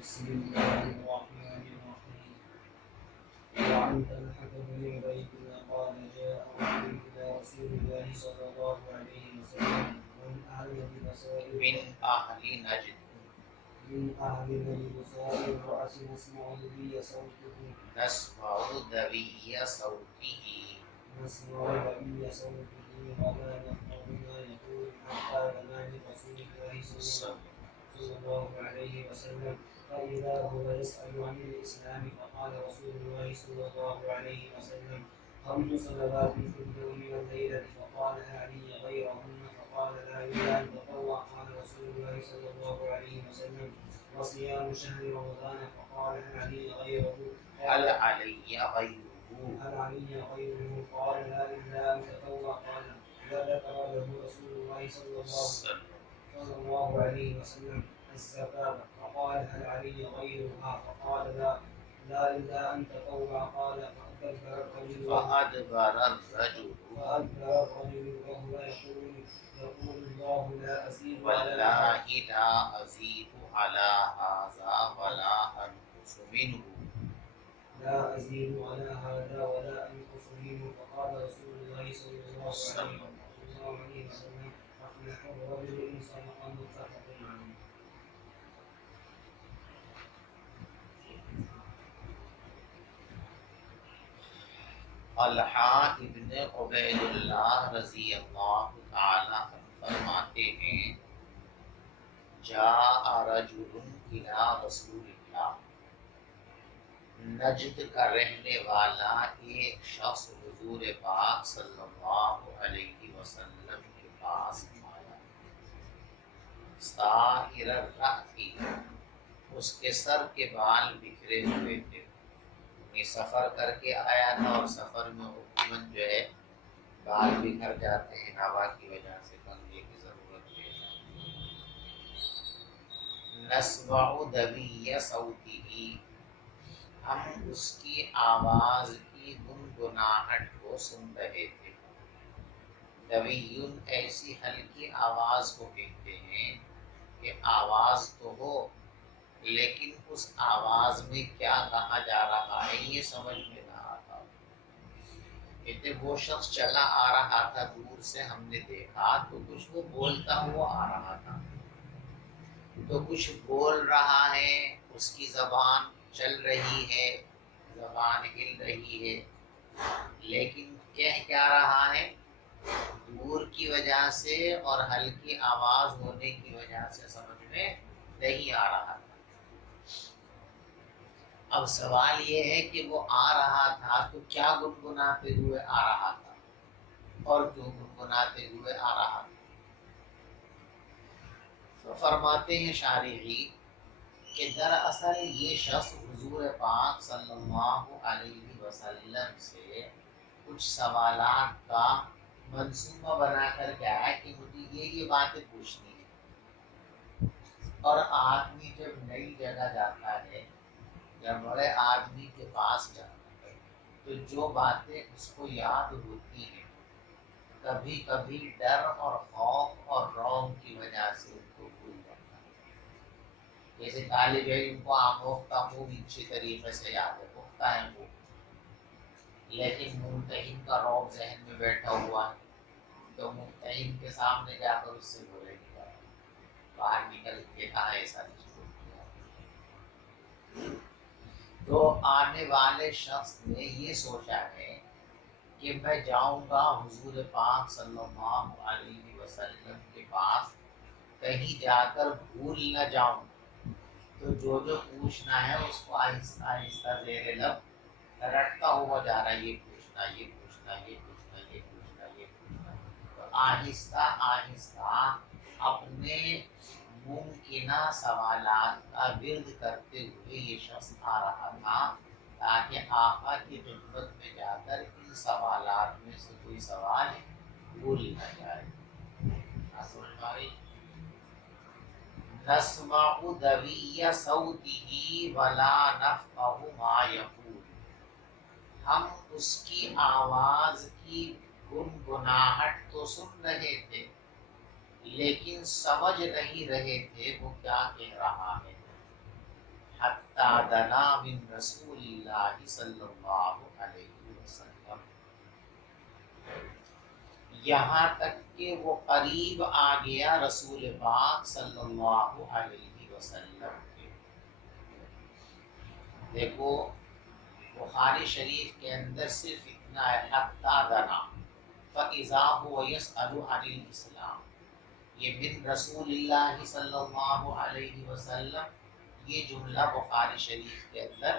بسم الله الرحمن الرحيم. وعن طلحة بن عبيد الله قال جاء رجل إلى رسول الله صلى الله عليه وسلم من أهل بصائر من أهل بصائر الرأس نسمع ذوي صوته نسمع دوي صوته ولا نفقه ما يقول حتى دنا لرسول الله صلى الله عليه وسلم فإذا هو يسأل عن الإسلام فقال رسول الله صلى الله عليه وسلم خمس صلوات في اليوم والليلة فقال هل لي غيرهن فقال لا إلا أن تطوع قال رسول الله صلى الله عليه وسلم وصيام شهر رمضان فقال هل لي غيره هل علي غيره قال لا إلا أن تطوع قال وذكر له رسول الله صلى الله عليه وسلم الزكاة فقال هل علي غيرها فقال لا إلا أن تطوع قال فأدبر الرجل وهو يقول الله لا أزيد والله لا أزيد على هذا ولا أنقص منه لا أزيد على هذا ولا أنقص منه فقال رسول الله صلى الله عليه وسلم أفلح الرجل إن صدق متفق عليه. طلحہ ابن عبید اللہ رضی اللہ تعالی عنہ فرماتے ہیں جاء رجل الى رسول اللہ، نجد کا رہنے والا ایک شخص حضور پاک صلی اللہ علیہ وسلم کے پاس آیا، سائر الرأس، اس کے سر کے بال بکھرے ہوئے تھے، یہ سفر کر کے آیا تھا اور سفر میں عموماً جو ہے بال بکھر جاتے ہیں، ہوا کی وجہ سے کنگھے کی ضرورت پیش آتی ہے۔ نسمع دوی صوته، ہم اس کی آواز کی گنگناہٹ کو سن رہے تھے۔ دویون ایسی ہلکی آواز کو کہتے ہیں کہ آواز تو ہو لیکن اس آواز میں کیا کہا جا رہا ہے یہ سمجھ میں نہ آتا۔ کہتے وہ شخص چلا آ رہا تھا، دور سے ہم نے دیکھا تو کچھ وہ بولتا ہوا آ رہا تھا، تو کچھ بول رہا ہے، اس کی زبان چل رہی ہے، زبان ہل رہی ہے، لیکن کہہ کیا رہا ہے؟ دور کی وجہ سے اور ہلکی آواز ہونے کی وجہ سے سمجھ میں نہیں آ رہا تھا۔ اب سوال یہ ہے کہ وہ آ رہا تھا تو کیا گنگناتے ہوئے آ رہا تھا اور کیوں گنگناتے ہوئے آ رہا تھا؟ تو فرماتے ہیں شارحی کہ دراصل یہ شخص حضور پاک صلی اللہ علیہ وسلم سے کچھ سوالات کا منصوبہ بنا کر کے آیا کہ مجھے یہ باتیں پوچھنی ہے، اور آدمی جب نئی جگہ جاتا ہے یا بڑے آدمی کے پاس جاتا ہے تو جو باتیں اس کو یاد ہوتی ہیں کبھی کبھی ڈر اور خوف اور رعب کی وجہ سے ان کو بھول جاتا ہے۔ جیسے طالب علم کو آموختہ خوب اچھی طریقے سے یاد ہے، پختہ ہے وہ، لیکن ممتحن کا رعب ذہن میں بیٹھا ہوا ہے تو ممتحن کے سامنے جا کر اس سے بولے گی باہر نکل کے کہاں ایسا نہیں چھوڑ دیا۔ تو آنے والے شخص نے یہ سوچا ہے کہ میں جاؤں گا حضور پاک صلی اللہ علیہ وسلم کے پاس، کہیں جا کر بھول نہ جاؤں، تو جو پوچھنا ہے اس کو آہستہ آہستہ زیر لب رٹتا ہوا جا رہا ہے، یہ پوچھنا یہ پوچھنا یہ پوچھنا یہ پوچھنا یہ پوچھنا، تو آہستہ آہستہ اپنے ممکنہ سوالات کا ورد کرتے ہوئے یہ شخص آ رہا تھا تاکہ آقا کی خدمت میں جا کر ان سوالات میں سے کوئی سوال بھول نہ جائے۔ نسمع دوی صوته ولا نفقه ما یقول، ہم اس کی آواز کی گنگناہٹ تو سن رہے تھے لیکن سمجھ نہیں رہے تھے وہ کیا کہہ رہا ہے۔ حتی دنا من رسول اللہ صلی اللہ علیہ وسلم، یہاں تک کہ وہ قریب آ گیا رسول پاک صلی اللہ علیہ وسلم کے۔ دیکھو بخاری شریف کے اندر صرف اتنا ہے حتی دنا فَإِذَا هُوَ يَسْأَلُ عَنِ الْإِسْلَامِ، یہ من رسول اللہ صلی اللہ علیہ وسلم، یہ جملہ بخاری شریف کے اندر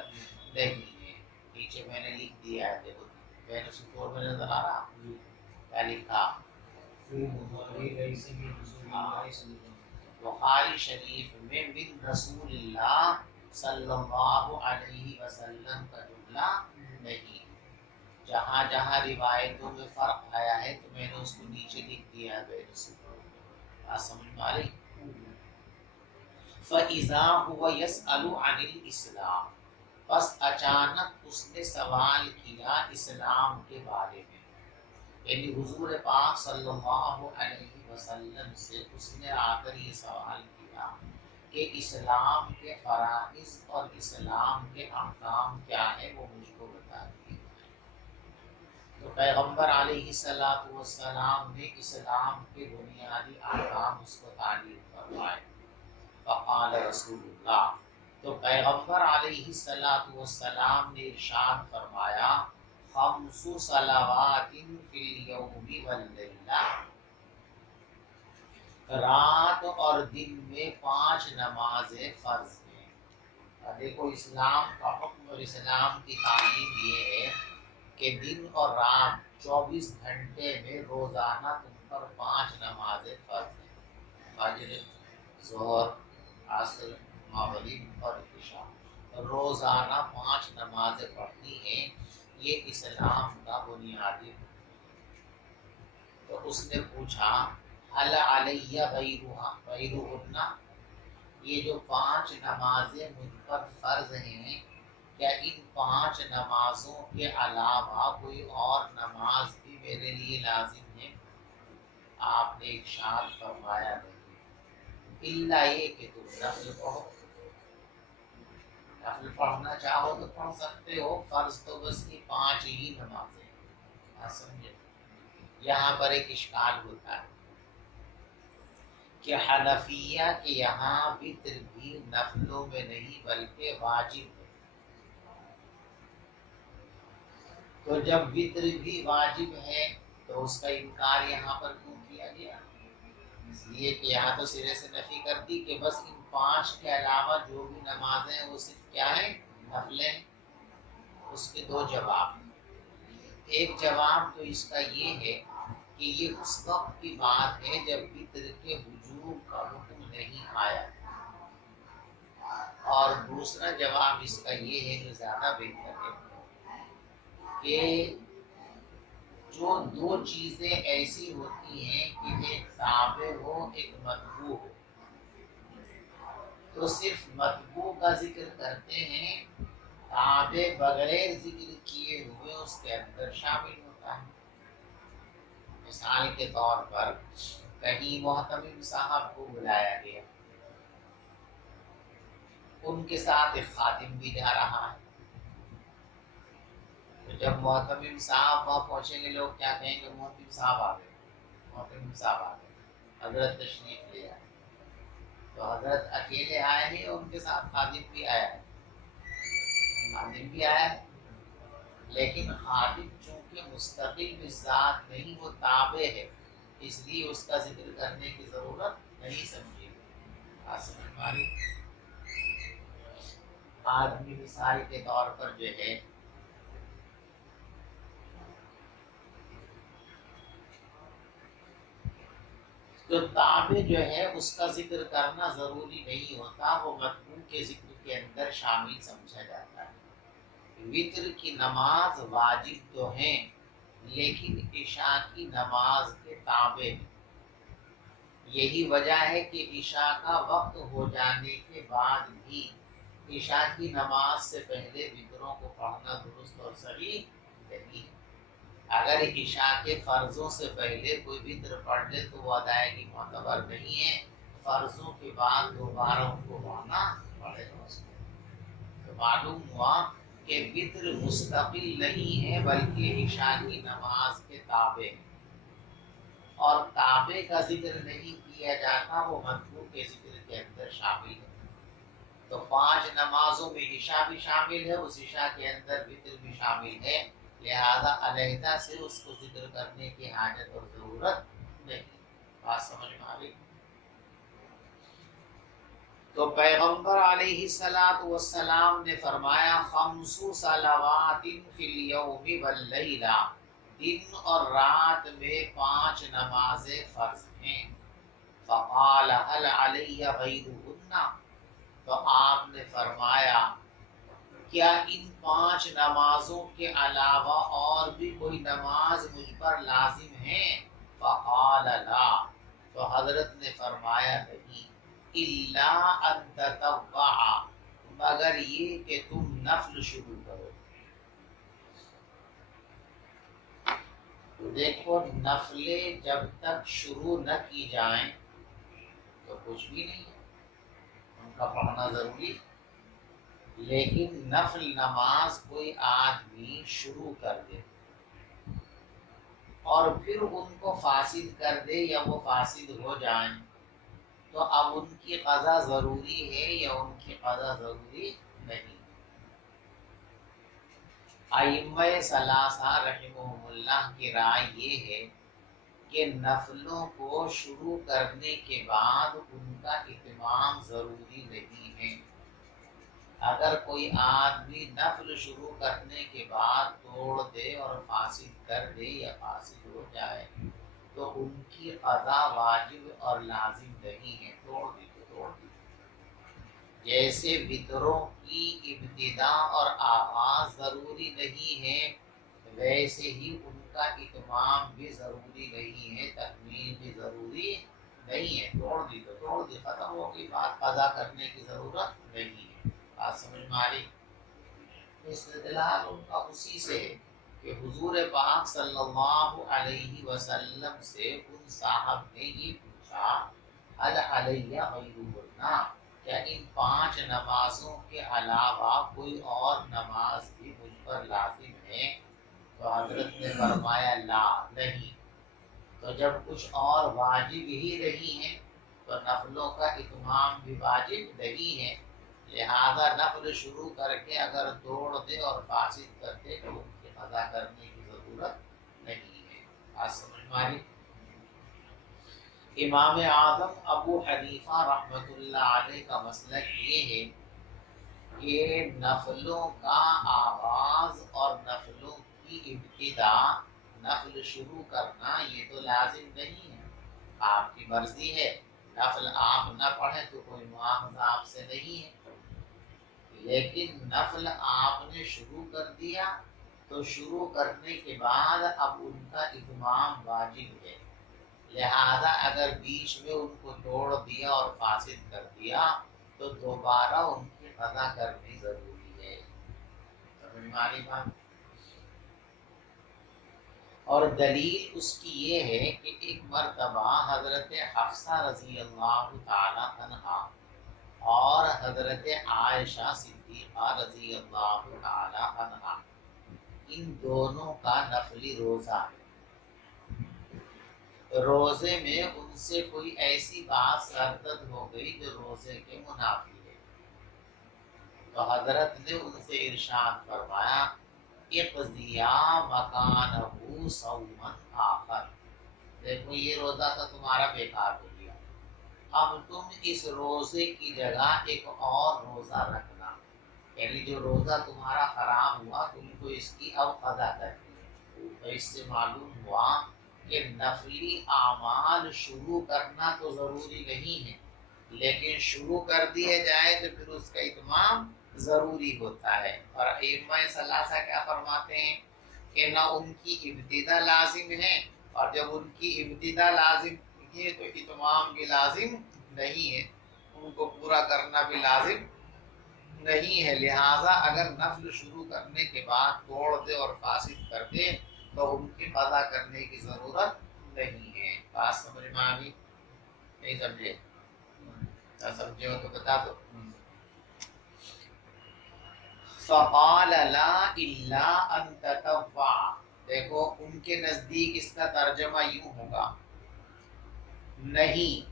نہیں ہے۔ نیچے میں نے لکھ دیا ہے، دیکھو بین سطور میں نظر آ رہا، کیا لکھا؟ بخاری شریف میں من رسول اللہ صلی اللہ علیہ وسلم کا جملہ نہیں۔ جہاں جہاں روایتوں میں فرق آیا ہے تو میں نے اس کو نیچے لکھ دیا ہے بین سطور میں، بات سمجھ میں آ رہی؟ فَإِذَا هُوَ يَسْأَلُ عَنِ الْإِسْلَامِ، پس اچانک اس نے سوال کیا اسلام کے بارے میں، یعنی حضور پاک صلی اللہ علیہ وسلم سے اس نے آ کر یہ سوال کیا کہ اسلام کے فرائض اور اسلام کے احکام کیا ہے، وہ مجھ کو بتا دیجیے۔ تو پیغمبر علیہ السلام نے اسلام کے بنیادی احکام اس کو تعلیم فرمائے۔ فقال رسول اللہ، تو پیغمبر علیہ السلام نے ارشاد فرمایا، خمس صلوات فی الیوم واللیلہ، رات اور دن میں 5 نمازیں فرض ہیں۔ اور دیکھو اسلام کا حکم اور اسلام کی تعلیم یہ ہے کہ دن اور رات 24 گھنٹے میں روزانہ تم پر 5 نمازیں فرض ہیں، فجر، ظہر، عصر، مغرب اور عشاء، روزانہ 5 نمازیں پڑھنی ہیں، یہ اسلام کا بنیادی ہے۔ تو اس نے پوچھا هل علی غیرہن، یہ جو 5 نمازیں مجھ پر فرض ہیں، کیا ان 5 نمازوں کے علاوہ کوئی اور نماز بھی میرے لیے لازم ہے؟ آپ نے ارشاد فرمایا نہیں، الا یہ کہ تم نفل پڑھو، نفل پڑھنا چاہو تو پڑھ سکتے ہو، فرض تو بس یہ 5 ہی نمازیں ہیں۔ سمجھے؟ یہاں پر ایک اشکال ہوتا ہے کہ حنفیہ کے یہاں وتر بھی نفلوں میں نہیں بلکہ واجب ہے، تو جب وتر بھی واجب ہے تو اس کا انکار یہاں پر کیوں کیا گیا؟ اس لیے کہ یہاں تو سرے سے نفی کر دی کہ بس ان 5 کے علاوہ جو بھی نمازیں ہیں وہ صرف کیا ہیں؟ نفلیں۔ اس کے 2 جواب ہیں۔ ایک جواب تو اس کا یہ ہے کہ یہ اس وقت کی بات ہے جب وتر کے وجوب کا حکم نہیں آیا، اور دوسرا جواب اس کا یہ ہے جو زیادہ بہتر ہے کہ جو 2 چیزیں ایسی ہوتی ہیں کہ ایک تابع ہو ایک مطبوع ہو، تو صرف مطبوع کا ذکر کرتے ہیں، تابع بغیر ذکر کیے ہوئے اس کے اندر شامل ہوتا ہے۔ مثال کے طور پر کہیں محتمم صاحب کو بلایا گیا، ان کے ساتھ ایک خادم بھی جا رہا ہے، تو جب محتمم صاحب وہاں پہنچیں گے لوگ کیا کہیں گے؟ محتمم صاحب آ گئے، محتمم صاحب آ گئے، حضرت تشریف لے آئے۔ تو حضرت اکیلے آئے ہیں، ان کے ساتھ خادم بھی آیا ہے، خادم بھی آیا ہے، لیکن خادم چونکہ مستقل بذات نہیں، وہ تابع ہے، اس لیے اس کا ذکر کرنے کی ضرورت نہیں سمجھی۔ ہماری آدمی مثال کے طور پر جو ہے تو تابع جو ہے اس کا ذکر کرنا ضروری نہیں ہوتا، وہ مطلوب کے ذکر کے اندر شامل سمجھا جاتا ہے۔ وتر کی نماز واجب تو ہیں لیکن عشاء کی نماز کے تابع ہیں۔ یہی وجہ ہے کہ عشاء کا وقت ہو جانے کے بعد بھی عشاء کی نماز سے پہلے وتروں کو پڑھنا درست اور صحیح نہیں ہے۔ اگر عشاء کے فرضوں سے پہلے کوئی وتر پڑھ لے تو وہ ادائیگی معتبر نہیں ہے، فرضوں کے بعد دوبارہ ان کو پڑھنا پڑے گا اس کو۔ تو معلوم ہوا کہ وطر مستقل نہیں ہے بلکہ عشاء کی نماز کے تابع ہے، اور تابع کا ذکر نہیں کیا جاتا، وہ مطلوب کے ذکر کے اندر شامل ہے۔ تو 5 نمازوں میں عشاء بھی شامل ہے، اس عشاء کے اندر وطر بھی شامل ہے، لہذا علیحدہ سے اس کو ذکر کرنے کی حاجت اور ضرورت نہیں۔ بات سمجھ میں آ گئی؟ تو پیغمبر علیہ السلام نے فرمایا خمس صلوات فی الیوم واللیلہ، دن اور رات میں 5 نمازیں فرض ہیں۔ فقال هل علی غیرہن، تو آپ نے فرمایا کیا ان 5 نمازوں کے علاوہ اور بھی کوئی نماز مجھ پر لازم ہے؟ فقال لا، تو حضرت نے فرمایا نہیں، الا ان تطوع، مگر یہ کہ تم نفل شروع کرو۔ دیکھو نفلیں جب تک شروع نہ کی جائیں تو کچھ بھی نہیں ہے، ان کا پڑھنا ضروری ہے، لیکن نفل نماز کوئی آدمی شروع کر دے اور پھر ان کو فاسد کر دے یا وہ فاسد ہو جائیں، تو اب ان کی قضا ضروری ہے یا ان کی قضا ضروری نہیں۔ ائمہ ثلاثہ رحمہم اللہ کی رائے یہ ہے کہ نفلوں کو شروع کرنے کے بعد ان کا اتمام ضروری نہیں ہے۔ اگر کوئی آدمی نفل شروع کرنے کے بعد توڑ دے اور فاسد کر دے یا فاسد ہو جائے تو ان کی قضا واجب اور لازم نہیں ہے، توڑ دی تو توڑ دی۔ جیسے وطروں کی ابتدا اور آغاز ضروری نہیں ہے، ویسے ہی ان کا اتمام بھی ضروری نہیں ہے، تکمیل بھی ضروری نہیں ہے۔ توڑ دی تو توڑ دی، ختم ہو گئی بات، قضا کرنے کی ضرورت نہیں ہے۔ بات سمجھ میں آ رہی؟ استدلال ان کا اسی سے ہے کہ حضور پاک صلی اللہ علیہ وسلم سے ان صاحب نے یہ پوچھا هل علی غیرہن، کیا ان 5 نمازوں کے علاوہ کوئی اور نماز بھی مجھ پر لازم ہے؟ تو حضرت نے فرمایا لا، نہیں۔ تو جب کچھ اور واجب ہی نہیں ہے تو نفلوں کا اتمام بھی واجب نہیں ہے، لہذا نفل شروع کر کے اگر توڑ دے اور فاسد کر دے تو ان کی قضا کرنے کی ضرورت نہیں ہے۔ بات سمجھ میں آئی؟ امام اعظم ابو حنیفہ رحمۃ اللہ علیہ کا مسلک یہ ہے کہ نفلوں کا آغاز اور نفلوں کی ابتدا، نفل شروع کرنا یہ تو لازم نہیں ہے، آپ کی مرضی ہے، نفل آپ نہ پڑھیں تو کوئی مواخذہ آپ سے نہیں ہے، لیکن نفل آپ نے شروع کر دیا تو شروع کرنے کے بعد اب ان کا اتمام واجب ہے، لہذا اگر بیچ میں ان کو توڑ دیا اور فاسد کر دیا تو دوبارہ ان کی قضا کرنی ضروری ہے۔ سمجھ میں آ رہی بات؟ اور دلیل اس کی یہ ہے کہ ایک مرتبہ حضرت حفصہ رضی اللہ تعالی عنہا اور حضرت عائشہ صدیقہ رضی اللہ تعالی عنہا، ان دونوں کا نفلی روزہ ہے۔ روزے میں ان سے کوئی ایسی بات سرزد ہو گئی جو روزے کے منافی ہے، تو حضرت نے ان سے ارشاد فرمایا اقضیا مکانہ صوما آخر، دیکھو یہ روزہ تو تمہارا بیکار ہو گیا، اب تم اس روزے کی جگہ ایک اور روزہ رکھنا، یعنی جو روزہ تمہارا خراب ہوا تم کو اس کی اب قضا کرنی ہے۔ تو اس سے معلوم ہوا کہ نفلی اعمال شروع کرنا تو ضروری نہیں ہے، لیکن شروع کر دیے جائے تو پھر اس کا اتمام ضروری ہوتا ہے۔ اور ائمہ ثلاثہ کیا فرماتے ہیں کہ نہ ان کی ابتدا لازم ہے، اور جب ان کی ابتدا لازم ہے تو اتمام بھی لازم نہیں ہے، ان کو پورا کرنا بھی لازم نہیں ہے، لہٰذا اگر نفل شروع کرنے کے بعد توڑ دے اور فاسد کر دے تو ان کی قضا کرنے کی ضرورت نہیں ہے۔ بات سمجھ میں آ گئی؟ نہیں سمجھے؟ نہ سمجھے ہو تو بتا دو۔ فقال لا الا ان تطوع، دیکھو ان کے نزدیک اس کا ترجمہ یوں ہوگا، نہیں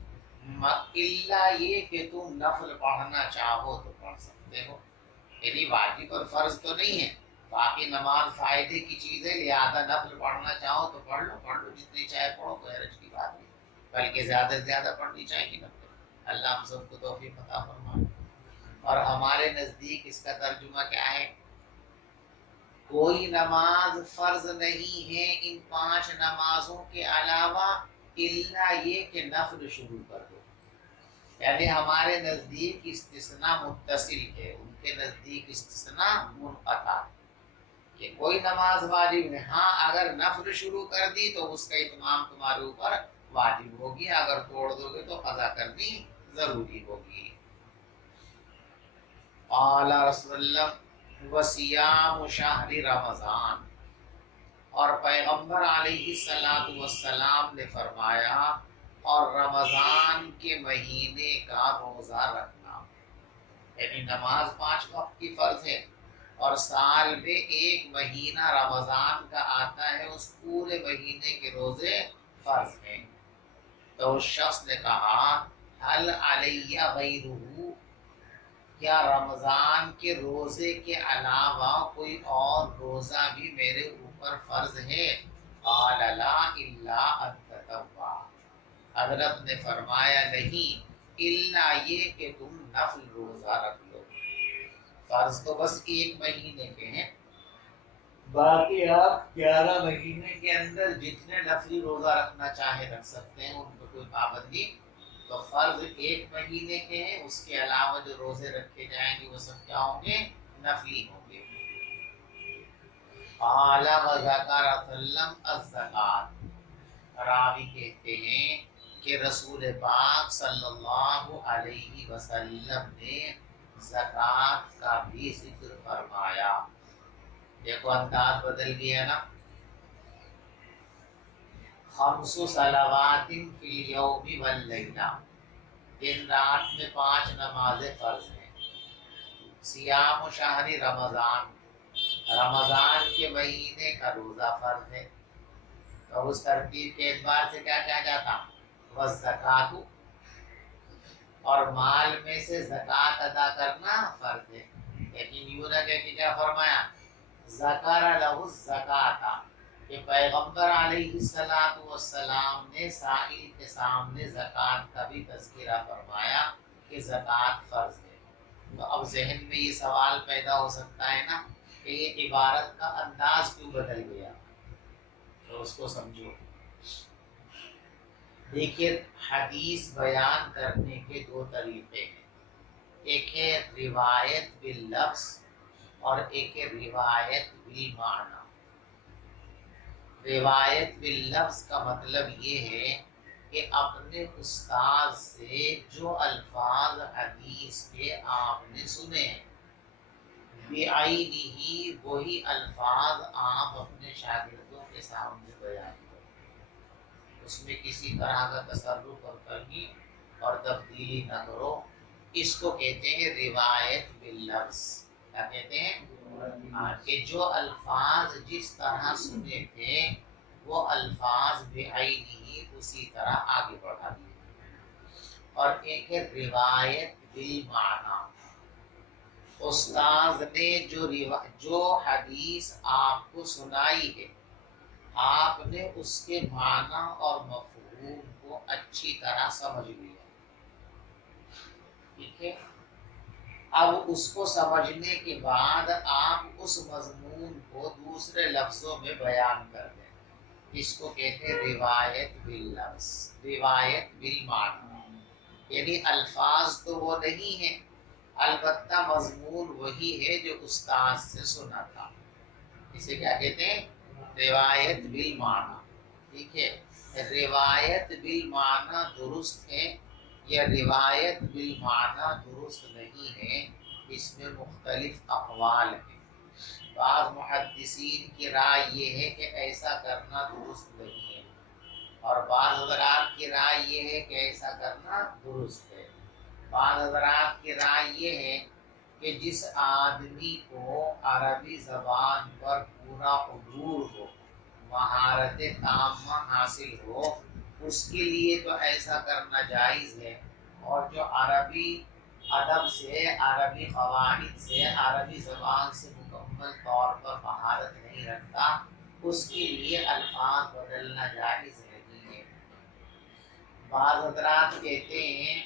الا یہ کہ تم نفل پڑھنا چاہو تو پڑھ سکتے ہو، یعنی واجب اور فرض تو نہیں ہے، باقی نماز فائدے کی چیز ہے، لہذا نفل پڑھنا چاہو تو پڑھ لو جتنی چاہے پڑھو، کوئی حرج کی بات نہیں، بلکہ زیادہ سے زیادہ پڑھنی چاہیے نفل، اللہ ہم سب کو توفیق عطا فرمائے۔ اور ہمارے نزدیک اس کا ترجمہ کیا ہے؟ کوئی نماز فرض نہیں ہے ان 5 نمازوں کے علاوہ الا یہ کہ نفل شروع کر دو، یعنی ہمارے نزدیک استثناء متصل ہے، ان کے نزدیک استثناء منقطع ہے کہ کوئی نماز واجب نہیں، ہاں اگر نفل شروع کر دی تو اس کا اتمام تمہارے اوپر واجب ہوگی، اگر توڑ دو گے تو قضا کرنی ضروری ہوگی۔ قال رسول اللہ وصیام شہر رمضان، اور پیغمبر علیہ السلام نے فرمایا اور رمضان کے مہینے کا روزہ رکھنا، یعنی نماز 5 وقت کی فرض ہے اور سال میں ایک مہینہ رمضان کا آتا ہے، اس پورے مہینے کے روزے فرض ہیں۔ تو اس شخص نے کہا حل علیہ غیرہ، کیا رمضان کے روزے کے علاوہ کوئی اور روزہ بھی میرے اوپر فرض ہے؟ قال لا الا ان تطوع، حضرت نے فرمایا نہیں الا یہ کہ تم نفل روزہ رکھ لو، فرض تو بس 1 مہینے کے ہیں، باقی آپ 11 مہینے کے اندر جتنے نفلی روزہ رکھنا چاہے رکھ سکتے ہیں، ان کو کوئی پابندی، تو فرض 1 مہینے کے ہیں، اس کے علاوہ جو روزے رکھے جائیں گے وہ سب کیا ہوں گے؟ نفلی ہوں گے۔ قال وذکر وسلم الزکات، راوی کہتے ہیں کہ رسول پاک صلی اللہ علیہ وسلم نے زکوٰۃ کا بھی ذکر فرمایا، دیکھو انداز بدل گیا نا، 5 صلوات فی الیوم واللیلہ، دن رات میں 5 نمازیں فرض ہیں، صیام شہر رمضان، رمضان کے مہینے کا روزہ فرض ہے، تو اس ترتیب کے اعتبار سے کیا کہا جاتا؟ والزکوٰۃ، اور مال میں سے زکوٰۃ ادا کرنا فرض ہے، لیکن یوں نہ کہ کیا فرمایا؟ ذکر لہ الزکوٰۃ، کہ پیغمبر علیہ السلام نے سائل کے سامنے زکوٰۃ کا بھی تذکرہ فرمایا کہ زکوٰۃ فرض ہے۔ تو اب ذہن میں یہ سوال پیدا ہو سکتا ہے نا کہ یہ عبارت کا انداز کیوں بدل گیا، تو اس کو سمجھو۔ دیکھیے حدیث بیان کرنے کے 2 طریقے ہیں، ایک ہے روایت باللفظ اور ایک ہے روایت بالمعنی۔ روایت باللفظ کا مطلب یہ ہے کہ اپنے استاد سے جو الفاظ حدیث کے آپ نے سنے، بعینہ وہی الفاظ آپ اپنے شاگردوں کے سامنے بیان کرو، اس میں کسی طرح کا تصرف اور ترغیب اور تبدیلی نہ کرو، اس کو کہتے ہیں روایت باللفظ۔ کیا کہتے ہیں؟ کہ جو الفاظ جس طرح سنے تھے وہ الفاظ بعینہ اسی طرح آگے بڑھا دیے۔ اور ایک ہے روایت بالمعنی، استاذ نے جو حدیث آپ کو سنائی ہے، آپ نے اس کے معنی اور مفہوم کو اچھی طرح سمجھ لیا، ٹھیک ہے، اب اس کو سمجھنے کے بعد آپ اس مضمون کو دوسرے لفظوں میں بیان کر دیں، اس کو کہتے ہیں روایت باللفظ، روایت بالمعنی، یعنی الفاظ تو وہ نہیں ہیں، البتہ مضمون وہی ہے جو استاد سے سنا تھا، اسے کیا کہتے ہیں؟ روایت بالمعنی، ٹھیک ہے۔ روایت بالمعنی درست ہے یا روایت بالمعنی درست نہیں ہے، اس میں مختلف اقوال ہیں، بعض محدثین کی رائے یہ ہے کہ ایسا کرنا درست نہیں ہے، اور بعض حضرات کی رائے یہ ہے کہ ایسا کرنا درست ہے، بعض حضرات کی رائے یہ ہے کہ جس آدمی کو عربی زبان پر پورا عبور ہو، مہارت تامہ حاصل ہو، اس کے لیے تو ایسا کرنا جائز ہے، اور جو عربی ادب سے، عربی قواعد سے، عربی زبان سے مکمل طور پر مہارت نہیں رکھتا، اس کے لیے الفاظ بدلنا جائز نہیں ہے۔ بعض حضرات کہتے ہیں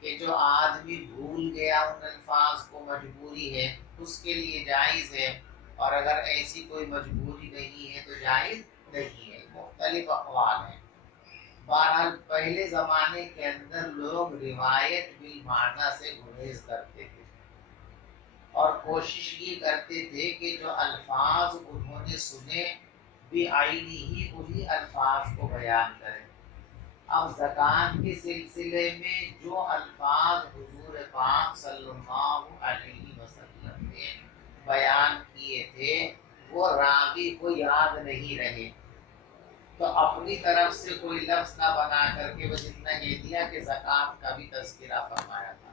کہ جو آدمی بھول گیا ان الفاظ کو، مجبوری ہے، اس کے لیے جائز ہے، اور اگر ایسی کوئی مجبوری نہیں ہے تو جائز نہیں ہے۔ مختلف اقوال ہیں۔ بہرحال پہلے زمانے کے اندر لوگ روایت بالمعنی سے گریز کرتے تھے، اور کوشش یہ کرتے تھے کہ جو الفاظ انہوں نے سنے بعینی ہی انہی الفاظ کو بیان کریں۔ اب زکوٰۃ کے سلسلے میں جو الفاظ حضور پاک صلی اللہ علیہ وسلم نے بیان کیے تھے وہ راوی کو یاد نہیں رہے، تو اپنی طرف سے کوئی لفظ نہ بنا کر کے بس اتنا یہ دیا کہ زکوٰۃ کا بھی تذکرہ فرمایا تھا۔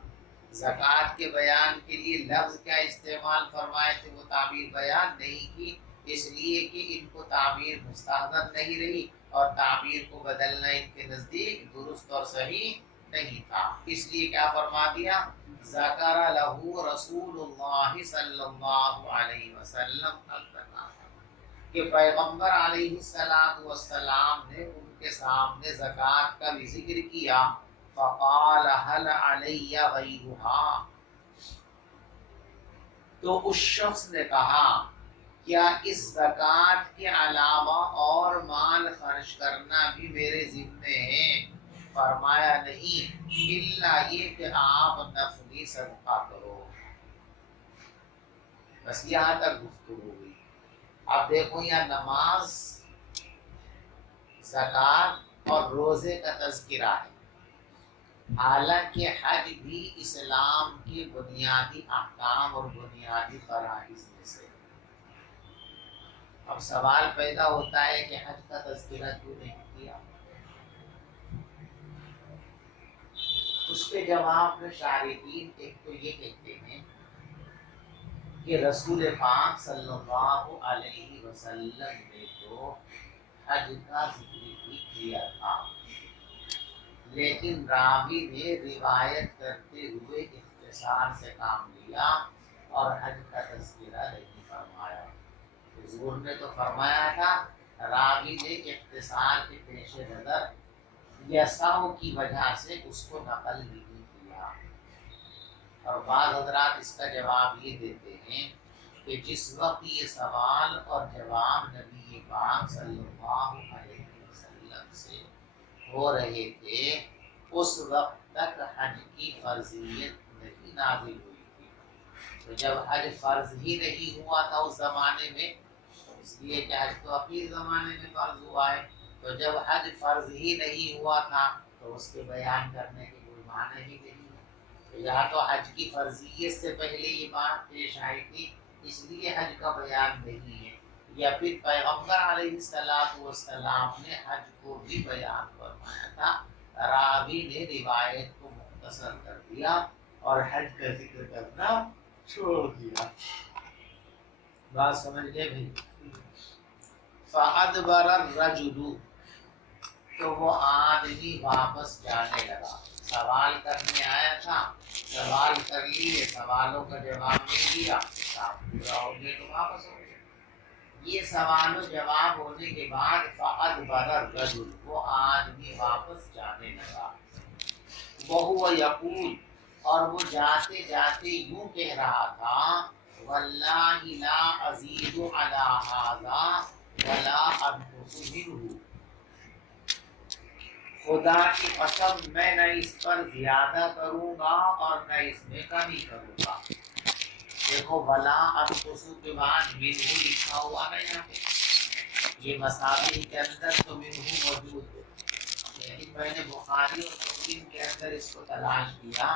زکوٰۃ کے بیان کے لیے لفظ کیا استعمال فرمائے تھے، وہ تعبیر بیان نہیں کی، اس لیے کہ ان کو تعبیر مستحضر نہیں رہی، اور تعبیر کو بدلنا ان کے نزدیک درست اور صحیح نہیں تھا، اس لیے کیا فرما دیا، ذکر لہ رسول اللہ صلی اللہ علیہ وسلم الزکاۃ، کہ پیغمبر علیہ السلام نے ان کے سامنے زکوٰۃ کا بھی ذکر کیا۔ فقال هل علی غیرها، تو اس شخص نے کہا کیا اس زکوٰۃ کے علاوہ اور مال خرچ کرنا بھی میرے ذمے ہے؟ فرمایا نہیں، الا یہ کہ آپ نفلی صدقہ کرو۔ بس یہاں تک گفتگو ہوئی۔ اب دیکھو یہاں نماز، زکوٰۃ اور روزے کا تذکرہ ہے، حالانکہ حج بھی اسلام کے بنیادی احکام اور بنیادی فرائض میں سے۔ اب سوال پیدا ہوتا ہے کہ حج کا تذکرہ کیوں نہیں کیا؟ اس کے جواب میں شارحین ایک تو یہ کہتے ہیں کہ رسول پاک صلی اللہ علیہ وسلم نے تو حج کا ذکر بھی کیا تھا، لیکن راوی نے روایت کرتے ہوئے اختصار سے کام لیا اور حج کا تذکرہ نہیں فرمایا۔ حضور نے تو فرمایا تھا، راوی نے اختصار کے پیش نظر یا سہو کی وجہ سے اس کو نقل نہیں کیا۔ اور بعض حضرات اس کا جواب یہ دیتے ہیں کہ جس وقت یہ سوال اور جواب نبی پاک صلی اللہ علیہ وسلم سے ہو رہے تھے، اس وقت تک حج کی فرضیت نہیں نازل ہوئی تھی۔ تو جب حج فرض ہی نہیں ہوا تھا اس زمانے میں، اس لیے کہ حج تو اخیر زمانے میں فرض ہوا ہے، تو جب حج فرض ہی نہیں ہوا تھا تو اس کے بیان کرنے کے کوئی معنی ہی نہیں ہے۔ تو یا تو حج کی فرضیت سے پہلے یہ بات پیش آئی تھی، اس لیے حج کا بیان نہیں ہے، یا پھر پیغمبر علیہ السلام نے حج کو بھی بیان فرمایا تھا، راوی نے روایت کو مختصر کر دیا اور حج کا ذکر کرنا چھوڑ دیا۔ بات سمجھ گئے بھائی؟ فَأَدْبَرَ الرَّجُلُ، تو وہ آدمی واپس جانے لگا۔ سوال کرنے آیا تھا، سوال کر لیے، سوالوں کا جواب نہیں دیا، کام پورا ہو گیا تو واپس ہو گیا۔ یہ سوال و جواب ہونے کے بعد فَأَدْبَرَ الرَّجُلُ، وہ آدمی واپس جانے لگا۔ وَهُوَ يَقُولُ، اور وہ جاتے جاتے یوں کہہ رہا تھا، وَاللَّهِ لَا أَزِيدُ عَلَى هَذَا وَلَا أَنْقُصُ مِنْهُ، خدا کی قسم میں نہ اس پر زیادہ کروں گا اور نہ اس میں کمی کروں گا۔ دیکھو ولا انقص کے بعد منہ لکھا ہوا نا یہاں پہ، یہ مصابیح کے اندر تو منہ موجود ہے، لیکن میں نے بخاری اور مسلم کے اندر اس کو تلاش کیا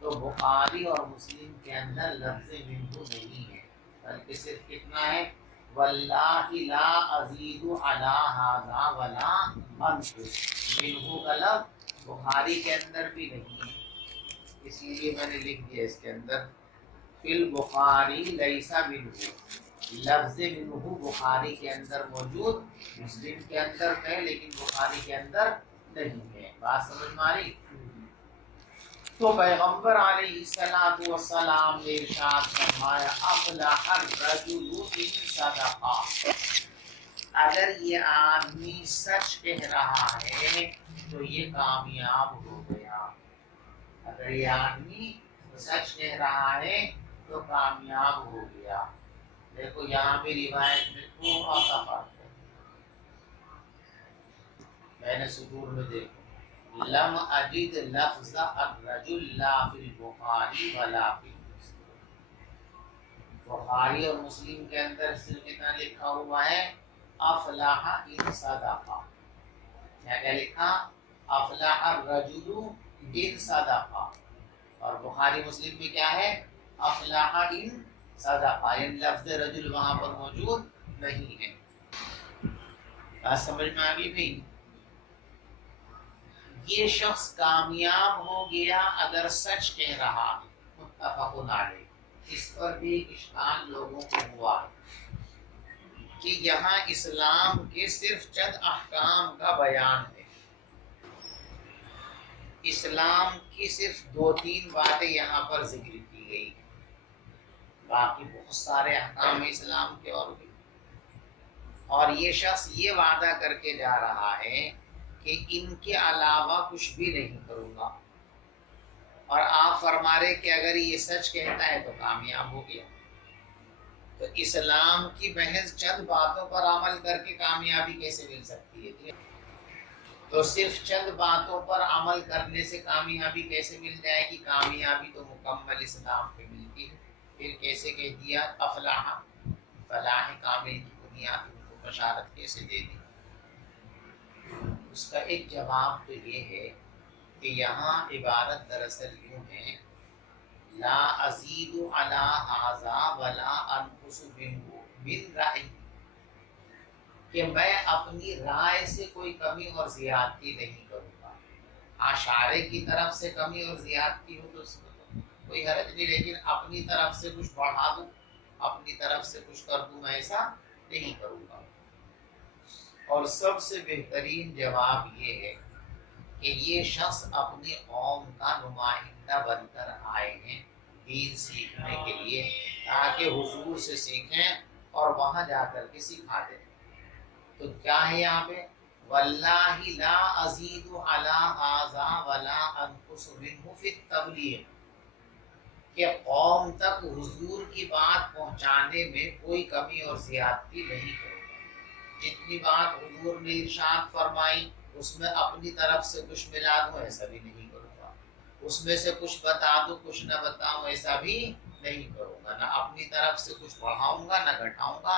تو بخاری اور مسلم کے اندر لفظ منہ نہیں ہے، بلکہ صرف کتنا ہے، واللہ لا ازید علی ھذا ولا انقص۔ منہ کا لفظ بخاری کے اندر بھی نہیں ہے، اس لیے میں نے لکھ دیا اس کے اندر فی البخاری لیس منہ، لفظ منہ بخاری کے اندر موجود، مسلم کے اندر ہے لیکن بخاری کے اندر نہیں ہے۔ بات سمجھ میں آ رہی؟ تو پیغمبر علیہ الصلوۃ والسلام نے ارشاد فرمایا افلح الرجل ان صدقہ، اگر یہ آدمی سچ کہہ رہا ہے تو یہ کامیاب ہو گیا، اگر یہ آدمی سچ کہہ رہا ہے تو کامیاب ہو گیا۔ دیکھو یہاں بھی روایت میں تھوڑا سا فرق ہے، میں نے سطور میں دیکھو لم اجد لفظ الرجل لا فی البخاری ولا فی مسلم، بخاری اور مسلم کے اندر صرف اتنا لکھا ہوا ہے افلاح ان صدقہ، کیا لکھا؟ افلاح الرجل ان صدقہ، اور بخاری مسلم میں کیا ہے؟ افلاح ان صدقہ، ان لفظ رجل وہاں پر موجود نہیں ہے۔ بات سمجھ میں آ گئی بھائی؟ یہ شخص کامیاب ہو گیا اگر سچ کہہ رہا، متفق علیہ۔ اس پر بھی اشکال لوگوں کو ہوا کہ یہاں اسلام کے صرف چند احکام کا بیان ہے، اسلام کی صرف 2-3 باتیں یہاں پر ذکر کی گئی، باقی بہت سارے احکام اسلام کے اور بھی، اور یہ شخص یہ وعدہ کر کے جا رہا ہے کہ ان کے علاوہ کچھ بھی نہیں کروں گا، اور آپ فرما رہے کہ اگر یہ سچ کہتا ہے تو کامیاب ہو گیا۔ تو اسلام کی محض چند باتوں پر عمل کر کے کامیابی کیسے مل سکتی ہے؟ تو صرف چند باتوں پر عمل کرنے سے کامیابی کیسے مل جائے گی؟ کامیابی تو مکمل اسلام پہ ملتی ہے۔ پھر کیسے کہہ دیا افلاح، فلاح کامل کی بنیاد ان کو بشارت کیسے دے دی؟ اس کا ایک جواب تو یہ ہے کہ یہاں عبارت دراصل یوں ہے لا ازید علی ھذا ولا انقص منہ من رأی، کہ میں اپنی رائے سے کوئی کمی اور زیادتی نہیں کروں گا۔ اشاعرے کی طرف سے کمی اور زیادتی ہو تو اس میں تو کوئی حرج نہیں، لیکن اپنی طرف سے کچھ بڑھا دوں، اپنی طرف سے کچھ کر دوں، میں ایسا نہیں کروں گا۔ اور سب سے بہترین جواب یہ ہے کہ یہ شخص اپنی قوم کا نمائندہ بن کر آئے ہیں دین سیکھنے کے لیے، تاکہ حضور سے سیکھیں اور وہاں جا کر کے سکھا دیں۔ تو کیا ہے یہاں پہ واللہ لا ازید علی ھذا ولا انقص منہ فی التبلیغ، کہ قوم تک حضور کی بات پہنچانے میں کوئی کمی اور زیادتی نہیں کروں گا۔ جتنی بات حضور نے ارشاد فرمائی اس میں اپنی طرف سے کچھ ملا دوں، ایسا بھی نہیں کروں گا۔ اس میں سے کچھ بتا دوں کچھ نہ بتاؤں، ایسا بھی نہیں کروں گا۔ نہ اپنی طرف سے کچھ بڑھاؤں گا نہ گھٹاؤں گا،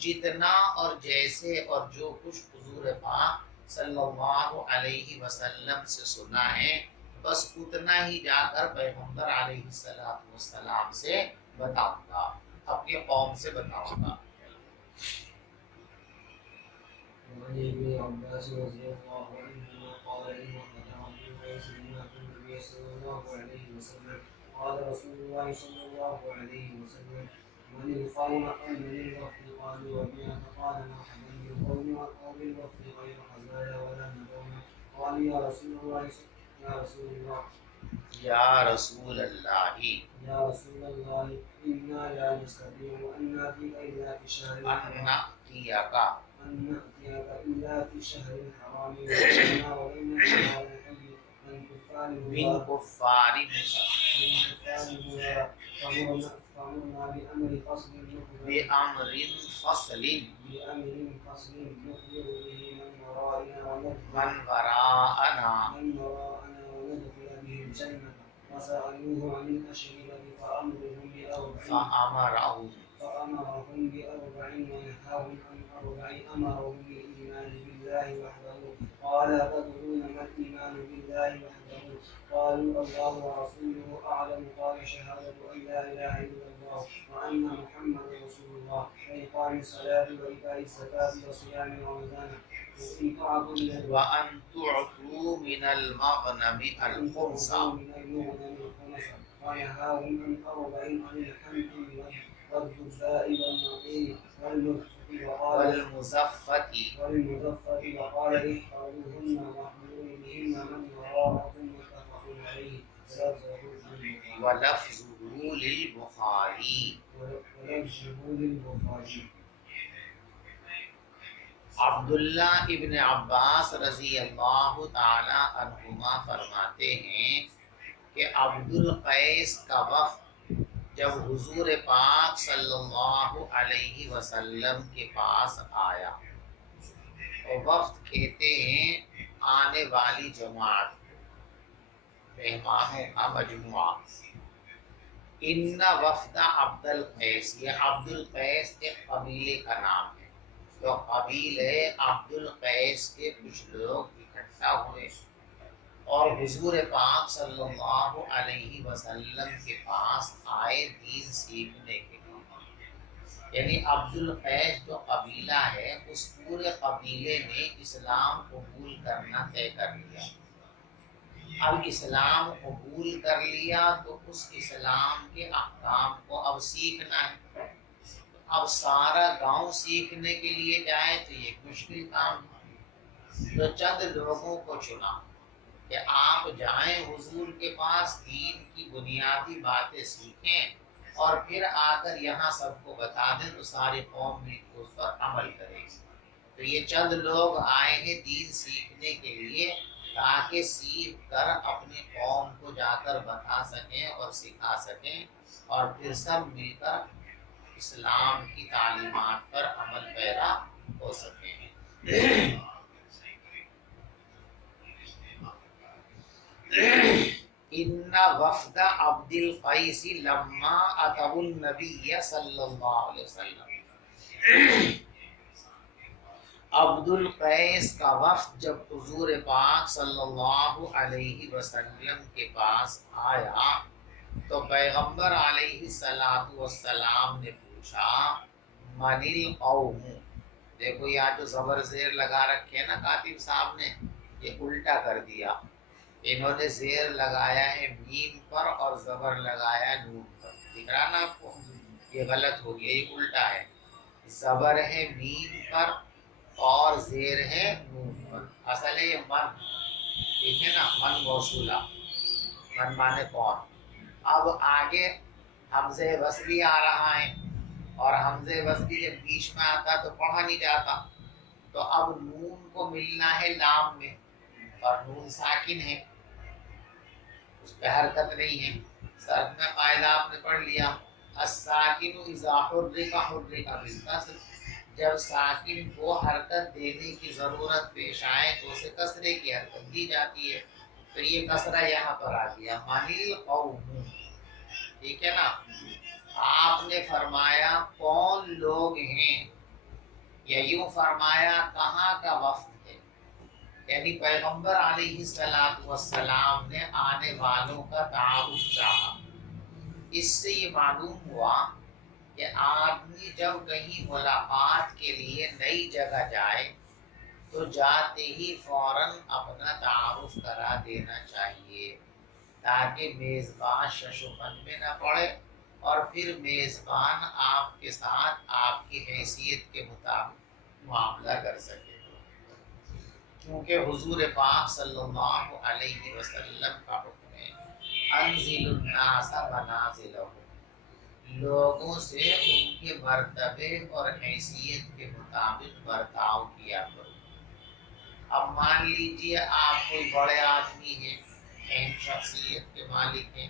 جتنا اور جیسے اور جو کچھ حضور پاک صلی اللہ علیہ وسلم سے سنا ہے بس اتنا ہی جا کر پیغمبر علیہ السلام سے بتاؤں گا، اپنی قوم سے بتاؤں گا۔ وعن ابن عباس رضي الله عنهما قال إنما تعبد سمعت النبي صلى الله عليه وسلم قال رسول الله صلى الله عليه وسلم من القوم من الوفد قالوا وبما قال مرحبا بالقوم وبالوفد غير خزايا ولا ندوم قال يا رسول الله یا رسول اللہ إنا لا نستطيع أن نأتيك إلا في شهر الحرام وإنا من كفار فأمرنا بأمر فصل نخبر نخبر به من وراءنا وندخل به الجنة وسألوه عن الأشربة فأمرهم بأربع ونهاهم عن أربع أمرهم بالإيمان بالله وحده قال تدرون ما الإيمان بالله وحده قالوا الله ورسوله أعلم قال شهادة أن لا إله إلا الله وأن محمدا رسول الله وإقام الصلاة وإيتاء الزكاة وصيام رمضان وأن تعطوا من المغنم الخمس ونهاهم عن 40 عن الحمد والدباء والنقير والمزفت وقال احفظوهن واحملوا بهن من وراءكم متفق عليه ولفظه للبخاری. عبداللہ ابن عباس رضی اللہ تعالی عنہما فرماتے ہیں کہ عبد القیس کا وفد جب حضور پاک صلی اللہ علیہ وسلم کے پاس آیا، اور وفد کہتے ہیں آنے والی جماعت، مہمانوں کا مجموعہ. ان وفد عبد القیس، یہ عبد القیس ایک قبیلے کا نام ہے. تو قبیلے عبد القیس کے کچھ لوگ اکٹھا ہوئے اور حضور پاک صلی اللہ علیہ وسلم کے پاس آئے دین سیکھنے کے لیے. یعنی عبد القیس جو قبیلہ ہے، اس پورے قبیلے نے اسلام قبول کرنا طے کر لیا. اب اسلام قبول کر لیا تو اس اسلام کے احکام کو اب سیکھنا ہے. اب سارا گاؤں سیکھنے کے لیے جائے تو یہ مشکل کام ہے. تو چند لوگوں کو چنا کہ آپ جائیں حضور کے پاس، دین کی بنیادی باتیں سیکھیں اور پھر آ کر یہاں سب کو بتا دیں تو ساری قوم بھی اس پر عمل کرے گی. تو یہ چند لوگ آئے ہیں دین سیکھنے کے لیے تاکہ سیکھ کر اپنی قوم کو جا کر بتا سکیں اور سکھا سکیں اور پھر سب مل کر اسلام کی تعلیمات پر عمل پیرا ہو سکیں. ان وفد عبد القیس لما اتوا النبی صلی اللہ علیہ وسلم، عبد القیس کا وفد جب حضور پاک صلی اللہ علیہ وسلم کے پاس آیا تو پیغمبر علیہ الصلوۃ والسلام نے پوچھا من القوم. دیکھو یہاں جو زبر زیر لگا رکھے نا کاتب صاحب نے، یہ الٹا کر دیا. انہوں نے زیر لگایا ہے میم پر اور زبر لگایا نون پر. دکھ رہا نا آپ کو؟ یہ غلط ہو گیا، یہ الٹا ہے. زبر ہے میم پر اور زیر ہے نون پر. اصل ہے یہ من، ٹھیک ہے نا، من موصولہ، من مانے کون. اب آگے حمزہ وصلی آ رہا ہے اور حمزہ وصلی جب بیچ میں آتا تو پڑھا نہیں جاتا. تو اب نون کو ملنا ہے لام میں اور نون ساکن ہے، اس پہ حرکت نہیں ہے. صرف میں قاعدہ آپ نے پڑھ لیا، الساکن اذا حرک حرک بالکسر. جب ساکن کو حرکت دینے کی ضرورت پیش آئے تو اسے کسرے کی حرکت دی جاتی ہے. تو یہ کسرہ یہاں پر آ گیا، من القوم. ٹھیک ہے نا. آپ نے فرمایا کون لوگ ہیں، یا یوں فرمایا کہاں کا وفد ہے. یعنی پیغمبر علیہ الصلوۃ والسلام نے آنے والوں کا تعارف چاہا. اس سے یہ معلوم ہوا کہ آدمی جب کہیں ملاقات کے لیے نئی جگہ جائے تو جاتے ہی فوراً اپنا تعارف کرا دینا چاہیے تاکہ میزبان شش و پن میں نہ پڑے اور پھر میزبان آپ کے ساتھ آپ کی حیثیت کے مطابق معاملہ کر سکے. کیونکہ حضور پاک صلی اللہ علیہ وسلم کا حکم ہے انزل الناس منازلهم، لوگوں سے ان کے مرتبے اور حیثیت کے مطابق برتاؤ کیا کرو. اب مان لیجیے آپ کوئی بڑے آدمی ہیں، اہم شخصیت کے مالک ہیں،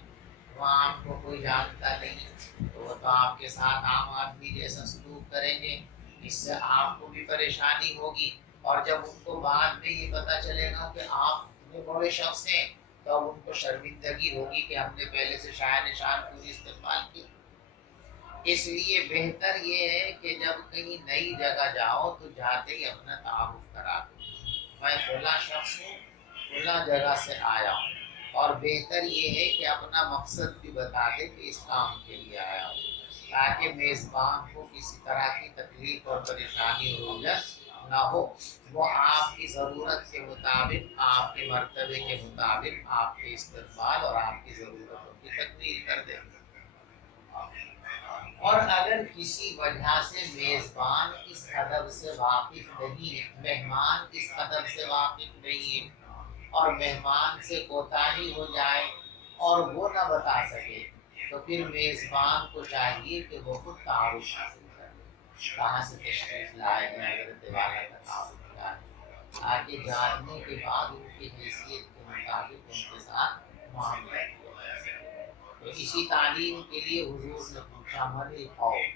وہاں آپ کو کوئی جانتا نہیں تو وہ تو آپ کے ساتھ عام آدمی جیسا سلوک کریں گے. اس سے آپ کو بھی پریشانی ہوگی اور جب ان کو بعد میں یہ پتہ چلے گا کہ آپ اتنے بڑے شخص ہیں تو اب ان کو شرمندگی ہوگی کہ ہم نے پہلے سے شاہ نشان پوری استعمال کی. اس لیے بہتر یہ ہے کہ جب کہیں نئی جگہ جاؤ تو جاتے ہی اپنا تعارف کرا دو، میں فلاں شخص ہوں، فلاں جگہ سے آیا ہوں. اور بہتر یہ ہے کہ اپنا مقصد بھی بتا دے کہ اس کام کے لیے آیا ہوں تاکہ میزبان کو کسی طرح کی تکلیف اور پریشانی ہو نہ ہو. وہ آپ کی ضرورت کے مطابق، آپ کے مرتبے کے مطابق آپ کے استقبال اور آپ کی ضرورتوں کی تکمیل کر کسی وجہ سے میزبان اس ادب سے واقف نہیں ہے، مہمان اس ادب سے واقف نہیں ہے، اور مہمان سے کوتاہی ہو جائے اور وہ نہ بتا سکے، تو پھر میزبان کو چاہیے کہ وہ خود تعارف حاصل کر لے، کہاں سے تشریف لائے ہیں، حضرت والا کا تعارف کیا ہے، آگے جاننے کے بعد ان کی حیثیت کے مطابق ان کے ساتھ معاملہ کیا جا سکے۔ تو اسی تعلیم کے لیے حضور نے پوچھا من القوم،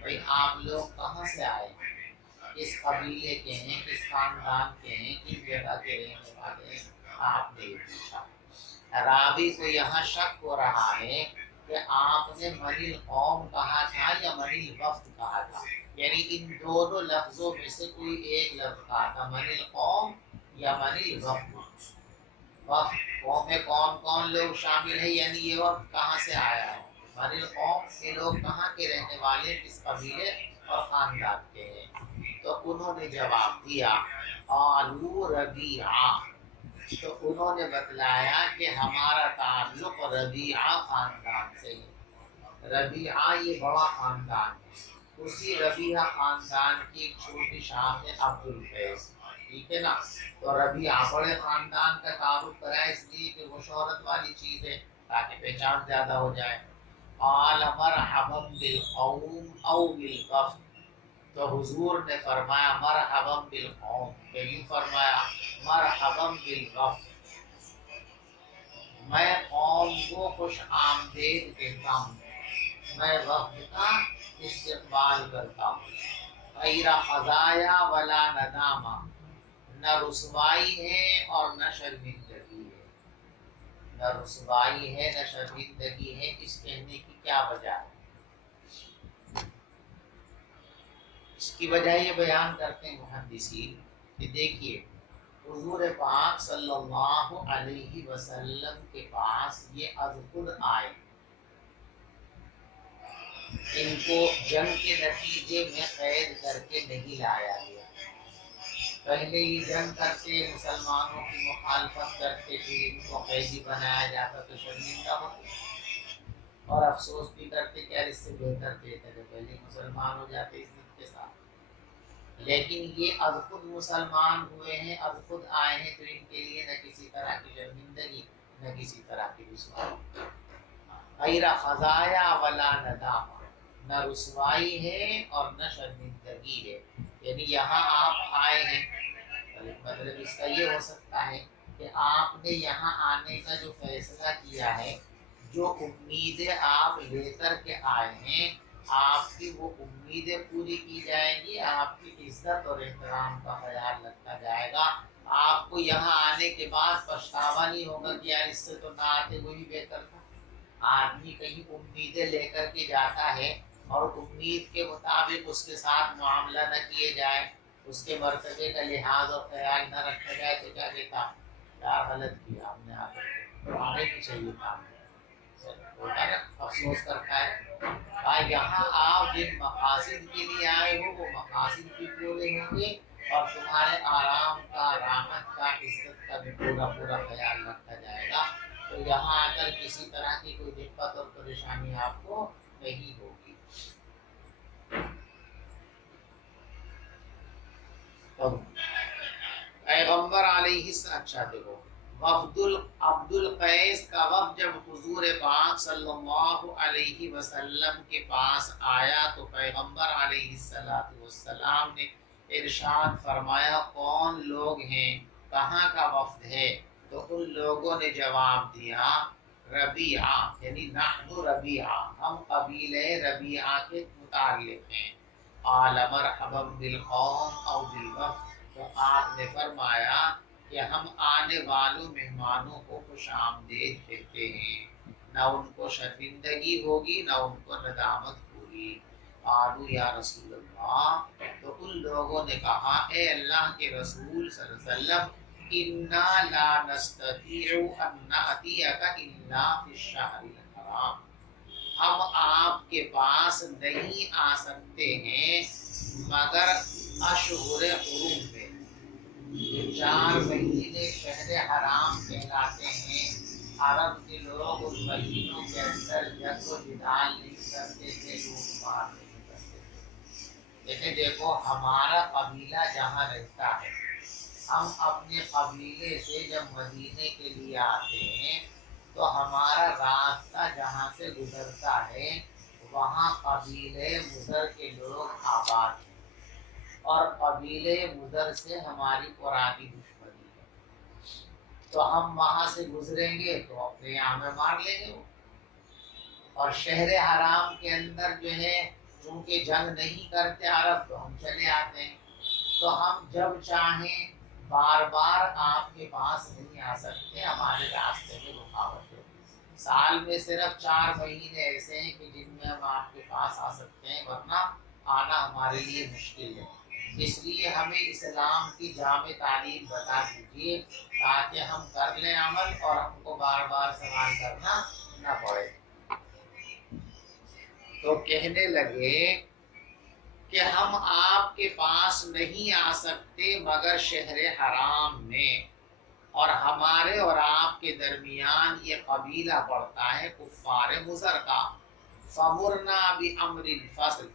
بھائی آپ لوگ کہاں سے آئے ہیں، کس قبیلے کے ہیں، کس خاندان کے ہیں، کس جگہ کے رہنے والے ہیں، آپ نے یہ پوچھا۔ راوی کو یہاں شک ہو رہا ہے کہ آپ نے من القوم کہا تھا یا من الوفد کہا تھا، یعنی ان دونوں لفظوں میں سے کوئی ایک لفظ کہا تھا، من القوم یا من الوفد۔ وفد قوم میں کون کون لوگ شامل ہیں، یعنی یہ وقت کہاں سے آیا ہے، من القوم کے لوگ کہاں کے رہنے والے، کس قبیلے اور خاندان کے ہیں۔ تو انہوں نے جواب دیا قالوا ربیعہ، تو انہوں نے بتلایا کہ ہمارا تعلق ربیعہ خاندان سے ہے۔ ربیعہ یہ بڑا خاندان ہے، اسی ربیعہ خاندان کی ایک چھوٹی شاخ ہے عبد القیس، ٹھیک ہے نا۔ تو ربیعہ بڑے خاندان کا تعارف کرا اس لیے کہ وہ شہرت والی چیز ہے تاکہ پہچان زیادہ ہو جائے۔ قال مرحبا بالقوم او بالوفد، تو حضور نے فرمایا مرحبا بالقوم، کہ یوں فرمایا مرحبا بالوفد، میں قوم کو خوش آمدید کہتا ہوں، میں وفد کا استقبال کرتا ہوں۔ غیر خزایا ولا ندامہ، نہ رسوائی ہے اور نہ شرمندگی ہے، نہ رسوائی ہے نہ شرمندگی ہے۔ اس کہنے کی کیا وجہ ہے؟ اس کی وجہ یہ بیان کرتے ہیں محدثین کہ دیکھیے حضور پاک صلی اللہ علیہ وسلم کے پاس یہ از خود آئے، ان کو جنگ کے نتیجے میں قید کر کے نہیں لایا گیا، پہلے ہی جنگ کرتے مسلمانوں کی مخالفت کرتے تھے، ان کو قیدی بنایا جاتا تو شرمندہ ہوتے اور افسوس بھی کرتے کہ یار اس سے بہتر تھے کہ پہلے مسلمان ہو جاتے اس دن کے ساتھ۔ لیکن یہ از خود مسلمان ہوئے ہیں، از خود آئے ہیں، تو ان کے لیے نہ کسی طرح کی شرمندگی نہ کسی طرح کی رسوائی، غیر خزایا ولا ندامہ، نہ رسوائی ہے اور نہ شرمندگی ہے۔ یعنی یہاں آپ آئے ہیں، مطلب اس کا یہ ہو سکتا ہے کہ آپ نے یہاں آنے کا جو فیصلہ کیا ہے، جو امیدیں آپ لے کر کے آئے ہیں، آپ کی وہ امیدیں پوری کی جائیں گی، آپ کی عزت اور احترام کا خیال رکھا جائے گا، آپ کو یہاں آنے کے بعد پچھتاوا نہیں ہوگا کہ یار اس سے تو نہ آتے وہی بہتر تھا۔ آدمی کہیں امیدیں لے کر کے جاتا ہے اور امید کے مطابق اس کے ساتھ معاملہ نہ کیے جائے، اس کے مرتبے کا لحاظ اور خیال نہ رکھا جائے تو کیا کہتا یار غلط کیا ہم نے، آنے کی چاہیے تھا، ہوتا ہے نا، افسوس کرتا ہے۔ یہاں آپ جن مقاصد کے لیے آئے ہو وہ مقاصد بھی پورے ہوں گے اور تمہارے آرام کا، راحت کا، عزت کا بھی پورا خیال رکھا جائے گا، تو یہاں آ کر کسی طرح کی کوئی دقت اور پریشانی آپ کو نہیں ہوگی۔ پیغمبر علیہ السلام، اچھا دیکھو عبد القیس کا وفد جب حضور پاک صلی اللہ علیہ وسلم کے پاس آیا تو پیغمبر علیہ السلام نے ارشاد فرمایا کون لوگ ہیں، کہاں کا وفد ہے؟ تو ان لوگوں نے جواب دیا ربیعہ، یعنی نحن ربیعہ، ہم قبیلہ ربیعہ کے متعلق ہیں۔ قال مرحبا بالقوم او بالوفد، تو آپ نے فرمایا کہ ہم آنے والوں مہمانوں کو خوش آمدید کہتے ہیں، نہ ان کو شرمندگی ہوگی نہ ان کو ندامت ہوگی۔ قالوا یا رسول اللہ، تو ان لوگوں نے کہا اے اللہ کے رسول صلی اللہ علیہ وسلم انا لا نستطيع ان نأتيك الا في الشهر الحرام، ہم آپ کے پاس نہیں آ سکتے ہیں مگر اشہر حرم میں، جو 4 مہینے شہر حرام کہلاتے ہیں۔ عرب کے لوگ ان مہینوں کے اندر جنگ و جدال نہیں کرتے تھے، لوٹ مار نہیں کرتے جیسے دیکھو ہمارا قبیلہ جہاں رہتا ہے، ہم اپنے قبیلے سے جب مدینے کے لیے آتے ہیں تو ہمارا راستہ جہاں سے گزرتا ہے وہاں قبیلے مضر کے لوگ آباد ہیں، اور قبیلے مضر سے ہماری پرانی دشمنی ہے، تو ہم وہاں سے گزریں گے تو اپنے یہاں میں مار لیں گے وہ۔ اور شہر حرام کے اندر جو ہے چونکہ جنگ نہیں کرتے عرب تو ہم چلے آتے ہیں، تو ہم جب چاہیں بار بار آپ کے پاس نہیں آ سکتے، ہمارے راستے میں رکاوٹ ہوگی۔ سال میں صرف 4 مہینے ایسے ہیں کہ جن میں ہم آپ کے پاس آ سکتے ہیں، ورنہ آنا ہمارے لیے مشکل ہے۔ اس لیے ہمیں اسلام کی جامع تعلیم بتا دیجیے تاکہ ہم کر لیں عمل اور ہم کو بار بار سوال کرنا نہ پڑے۔ تو کہنے لگے کہ ہم آپ کے پاس نہیں آ سکتے مگر شہر حرام میں، اور ہمارے اور آپ کے درمیان یہ قبیلہ پڑتا ہے کفار مضر کا۔ فمرنا بامر الفصل،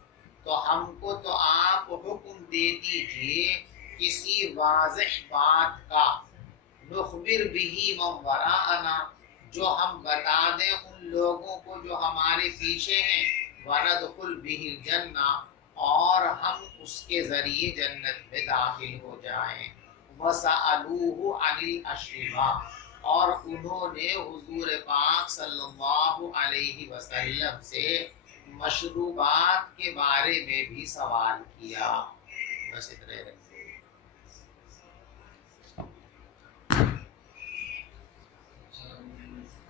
تو ہم کو تو آپ حکم دے دیجیے کسی واضح بات کا، نخبر بھی من وراءنا، جو ہم بتا دیں ان لوگوں کو جو ہمارے پیچھے ہیں، وندخل به الجنہ، اور ہم اس کے ذریعے جنت میں داخل ہو جائیں۔ وسألوه عن الاشربہ، اور انہوں نے حضور پاک صلی اللہ علیہ وسلم سے مشروبات کے بارے میں بھی سوال کیا۔ بس اتنے رکھتے ہیں۔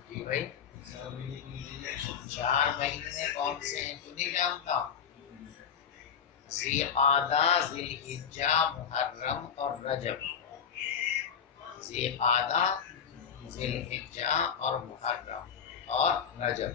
جی بھائی 4 مہینے کون سے ہیں تو نہیں جانتا؟ ذی قعدہ، ذی الحجہ، محرم اور رجب۔ ذی قعدہ، ذی الحجہ اور محرم اور رجب۔